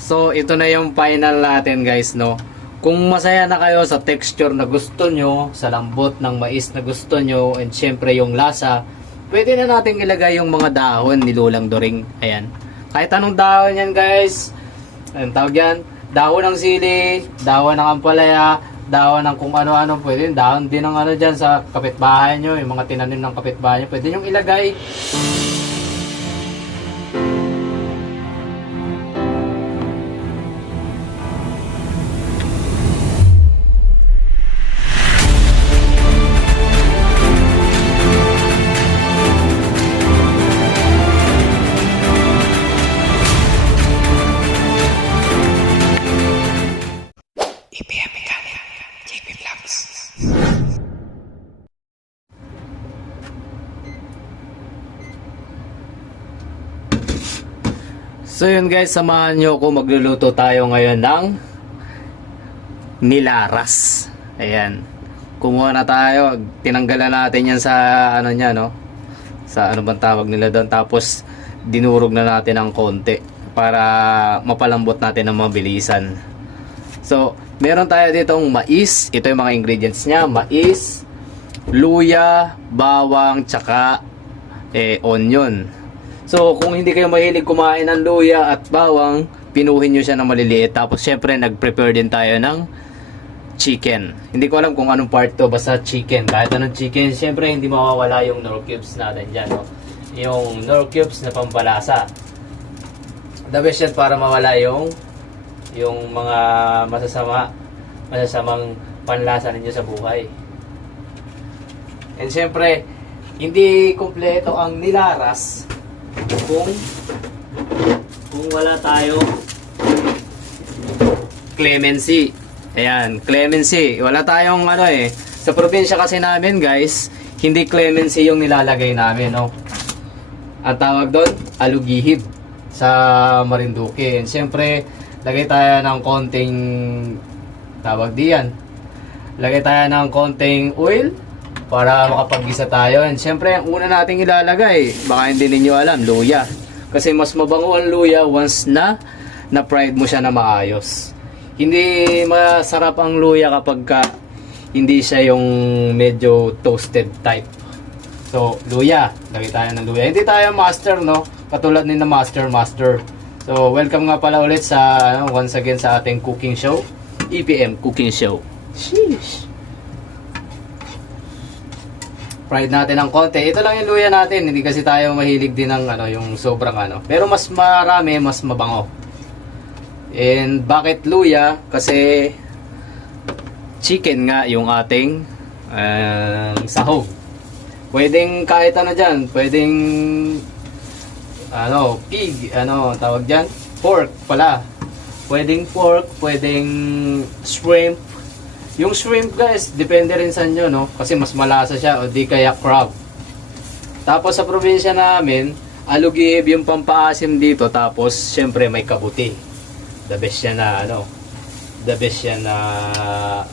So, ito na yung final natin guys, no? Kung masaya na kayo sa texture na gusto nyo, sa lambot ng mais na gusto nyo, and syempre yung lasa, pwede na natin ilagay yung mga dahon ni Lulang Doring. Ayan. Kahit anong dahon yan guys. Anong tawag yan? Dahon ng sili, dahon ng ampalaya, dahon ng kung ano-ano. Pwede dahon din ng ano dyan sa kapitbahay nyo, yung mga tinanim ng kapitbahay nyo. Pwede nyo ilagay. So yun guys, samahan nyo ako, magluluto tayo ngayon ng nilaras. Ayan. Kumuha na tayo, tinanggalan natin yan sa ano nya, no? Sa ano bang tawag nila doon. Tapos dinurog na natin ng konti para mapalambot natin ng mabilisan. So, meron tayo ditong mais. Ito yung mga ingredients nya. Mais, luya, bawang, tsaka onion. So, kung hindi kayo mahilig kumain ng luya at bawang, pinuhin nyo siya ng maliliit. Tapos, syempre, nag-prepare din tayo ng chicken. Hindi ko alam kung anong part to, basta chicken. Kahit anong chicken, syempre, hindi mawawala yung Knorr cubes natin dyan, no? Yung Knorr cubes na pampalasa. The best yan para mawala yung mga masasamang panlasa ninyo sa buhay. And syempre, hindi kompleto ang nilaras kung wala tayo clemency. Ayan, clemency. Wala tayong ano sa probinsya kasi namin guys, hindi clemency yung nilalagay namin, no? Ang tawag doon, alugihib sa Marinduque. And siyempre, lagay tayo ng konting tawag diyan. Lagay tayo ng konting oil para makapaggisa tayo. And syempre, ang una nating ilalagay, baka hindi ninyo alam, luya. Kasi mas mabango ang luya once na fried mo siya na maayos. Hindi masarap ang luya kapag hindi siya yung medyo toasted type. So, luya. Lagay tayo ng luya. Hindi tayo master, no? Katulad ni na master. So, welcome nga pala ulit sa, once again sa ating cooking show. EPM Cooking Show. Sheesh. Fried natin ng konti. Ito lang yung luya natin. Hindi kasi tayo mahilig din ng yung sobrang Pero mas marami, mas mabango. And bakit luya? Kasi chicken nga yung ating sahog. Pwedeng kahit ano dyan. Pwedeng pig. Tawag dyan? Pork pala. Pwedeng pork. Pwedeng shrimp. Yung shrimp guys, depende rin sa inyo, no? Kasi mas malasa siya o di kaya crab. Tapos sa probinsya namin, alugihib yung pampaasim dito. Tapos syempre may kabuti. The best yan na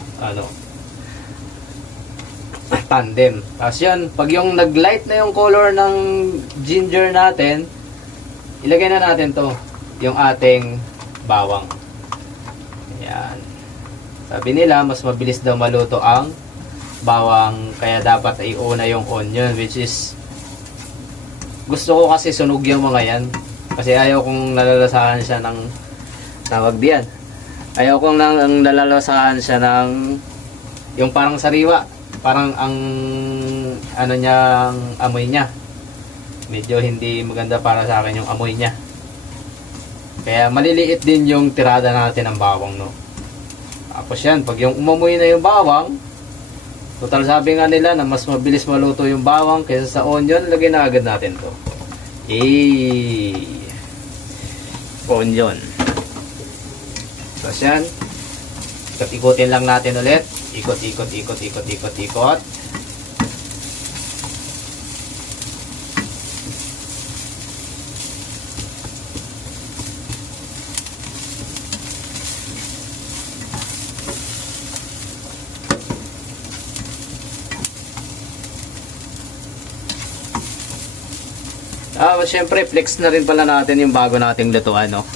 tandem. Tapos yan, pag yung nag-light na yung color ng ginger natin, ilagay na natin to, yung ating bawang. Ayan. Sabi nila, mas mabilis daw maluto ang bawang, kaya dapat iuna yung onion, which is gusto ko kasi sunog yung mga yan. Kasi ayaw kong nalalasahan siya ng tawag diyan. Ayaw kong nalalasahan siya ng yung parang sariwa. Parang ang amoy niya. Medyo hindi maganda para sa akin yung amoy niya. Kaya maliliit din yung tirada natin ng bawang, no? Tapos yan, pag yung umamoy na yung bawang, total sabi nga nila na mas mabilis maluto yung bawang kaysa sa onion, lagay na agad natin to. Onion. Tapos yan, ikot-ikotin lang natin ulit. Ikot. Siyempre, flex na rin pala natin yung bago nating lutuan, no?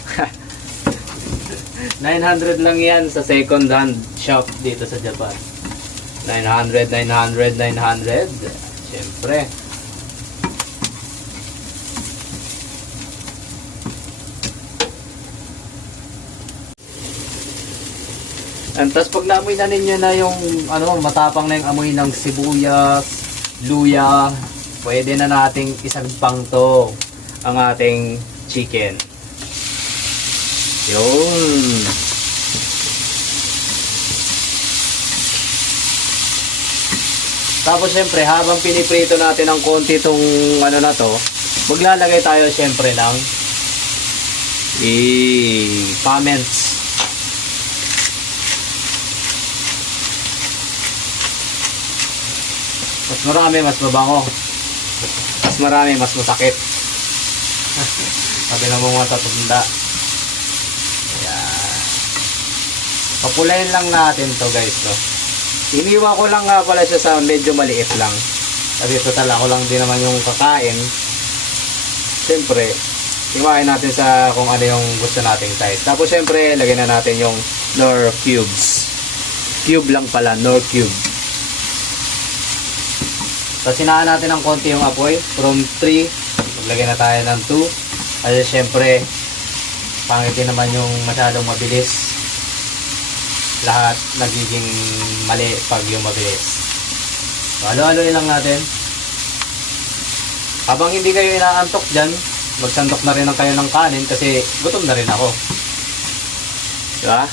900 lang yan sa second hand shop dito sa Japan. 900, 900, 900. Siyempre. And tas pag naamoy na ninyo na yung ano, matapang na yung amoy ng sibuyas, luya, pwede na nating isagpang to ang ating chicken. Yun. Tapos syempre, habang piniprito natin ng konti itong ano na to, maglalagay tayo syempre ng comments. Mas marami, mas mabango. Mas marami, mas masakit. Sabi na mga tatanda. Ayan. Papulayin lang natin to guys, no? Iniwa ko lang nga pala siya sa medyo maliit lang. Kasi total ako lang din naman yung kakain. Siyempre, iwain natin sa kung ano yung gusto nating size. Tapos siyempre, lagyan na natin yung Knorr cubes. Cube lang pala, Knorr cube. Tapos sinaan natin ng konti yung apoy. From 3, maglagay na tayo ng 2. Kasi siyempre, pangit din naman yung masyadong mabilis. Lahat nagiging mali pag yung mabilis. So, halo-haloin lang natin. Habang hindi kayo inaantok dyan, magsandok na rin ang kayo ng kanin kasi gutom na rin ako. Diba?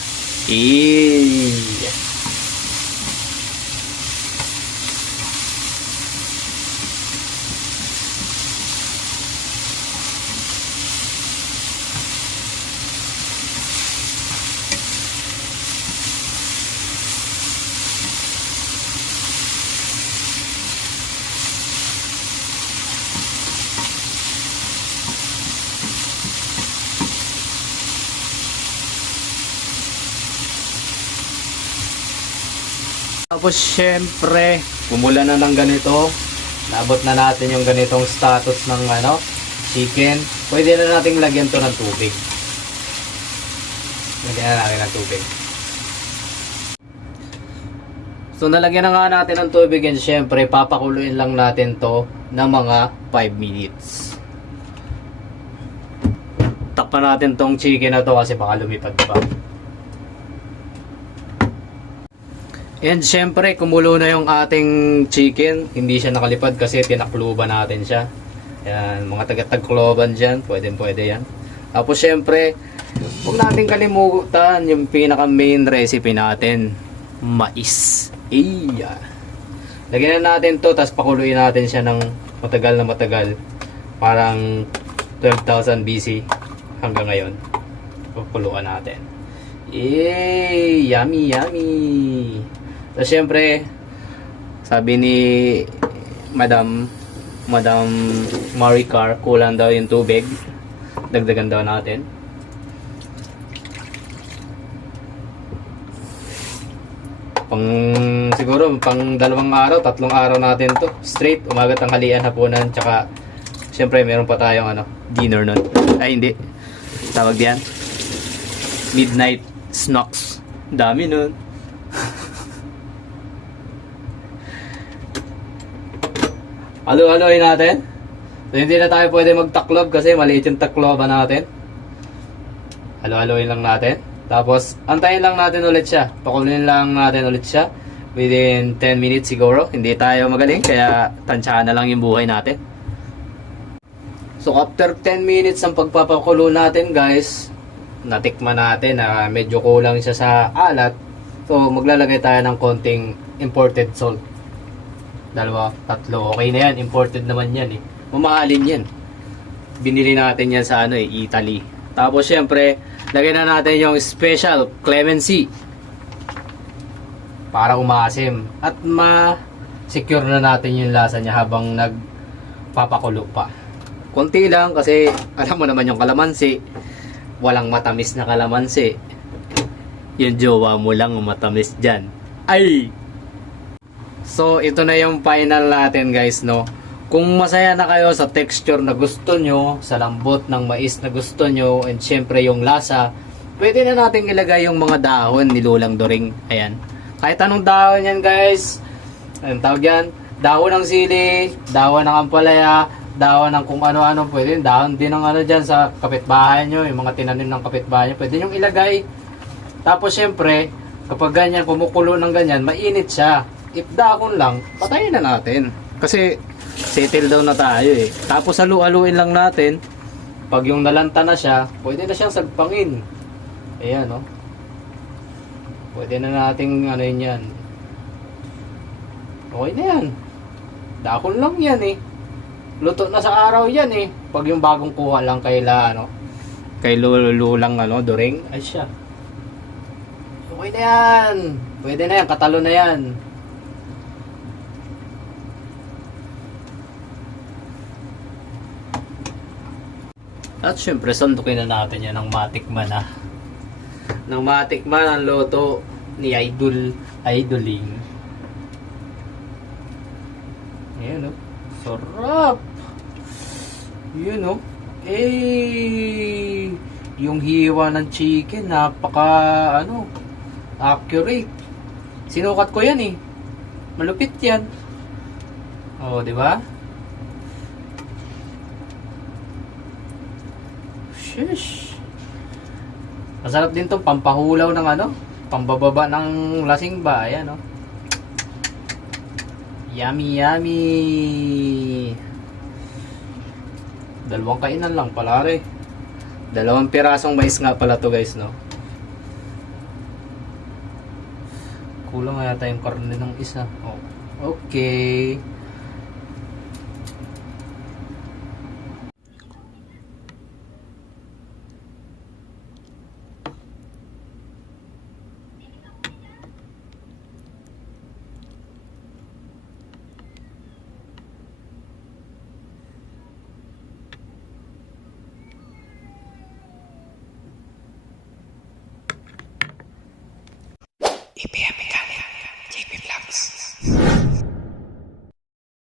Tapos syempre, pumula na ng ganito. Naabot na natin yung ganitong status ng ano, chicken. Pwede na nating lagyan to ng tubig. Lagyan na natin ng tubig. So nalagyan na nga natin ng tubig and syempre papakuluin lang natin to ng mga 5 minutes. Takpan natin tong chicken na to kasi baka lumipad pa. And syempre, kumulo na yung ating chicken. Hindi siya nakalipad kasi tinakluban natin siya. Yan, mga taga-tagkloban dyan. Pwede yan. Tapos syempre, huwag natin kalimutan yung pinaka main recipe natin. Mais. Iya. Lagyan na natin to, tapos pakuluin natin siya ng matagal na matagal. Parang 12,000 BC hanggang ngayon. Pakuluan natin. Yummy, yummy. So, syempre, sabi ni Madam Maricar, kulang daw yung tubig. Dagdagan daw natin. Siguro, pang 2 araw, 3 araw natin to. Straight, umaga, tanghalian, hapunan, tsaka, syempre, meron pa tayong dinner nun. Ay, hindi. Tawag diyan. Midnight snacks. Dami nun. Halo-haloin natin. So, hindi na tayo pwede magtaklob kasi maliit yung takloban natin. Halo-haloin lang natin. Tapos, antayin lang natin ulit siya. Pakuluin lang natin ulit siya. Within 10 minutes siguro. Hindi tayo magaling, kaya tansyahan na lang yung buhay natin. So, after 10 minutes ng pagpapakulo natin, guys, natikman natin na medyo kulang siya sa alat. So, maglalagay tayo ng konting imported salt. 2, 3. Okay na yan. Imported naman yan eh. Mamahalin yan. Binili natin yan sa Italy. Tapos syempre, lagay na natin yung special clemency. Para umaasim. At ma-secure na natin yung lasa niya habang nagpapakulo pa. Konti lang kasi alam mo naman yung kalamansi. Walang matamis na kalamansi. Yung jowa mo lang matamis dyan. Ay! So, ito na yung final natin guys, no? Kung masaya na kayo sa texture na gusto nyo, sa lambot ng mais na gusto nyo, and syempre yung lasa, pwede na natin ilagay yung mga dahon ni Lulang Doring. Ayan. Kahit anong dahon yan guys. Anong tawag yan? Dahon ng sili, dahon ng ampalaya, dahon ng kung ano-ano. Pwede dahon din ng ano dyan sa kapitbahay nyo. Yung mga tinanim ng kapitbahay nyo. Pwede nyo ilagay. Tapos syempre, kapag ganyan, kumukulo ng ganyan, mainit siya. If dahon lang, patayin na natin. Kasi settle down na tayo eh. Tapos halu-haluin lang natin. Pag yung nalanta na siya, pwede na siyang sagpangin. Ayan, no? Pwede na nating ano yun yan. Okay na yan. Dahon lang yan eh. Luto na sa araw yan eh. Pag yung bagong kuha lang kay Lulang Doring, ay siya. Okay na yan. Pwede na yan. Katalo na yan. At syempre, sandukin na natin yan ng matikman na. Ng matikman ang loto ni Idoling. Ayan o. Sarap! Yun o. Eh! Yung hiwa ng chicken, napaka, accurate. Sinukat ko yan eh. Malupit yan. O, di ba? Shush! Masarap din to, pampahulaw ng pambababa ng lasing ba. Ayan o. Yummy, yummy! Dalawang kainan lang pala rin. 2 pirasong mais nga pala to guys, no? Kulang nga yata yung karne ng isa. Oh. Okay. IPM Mechanic, JP Vlogs.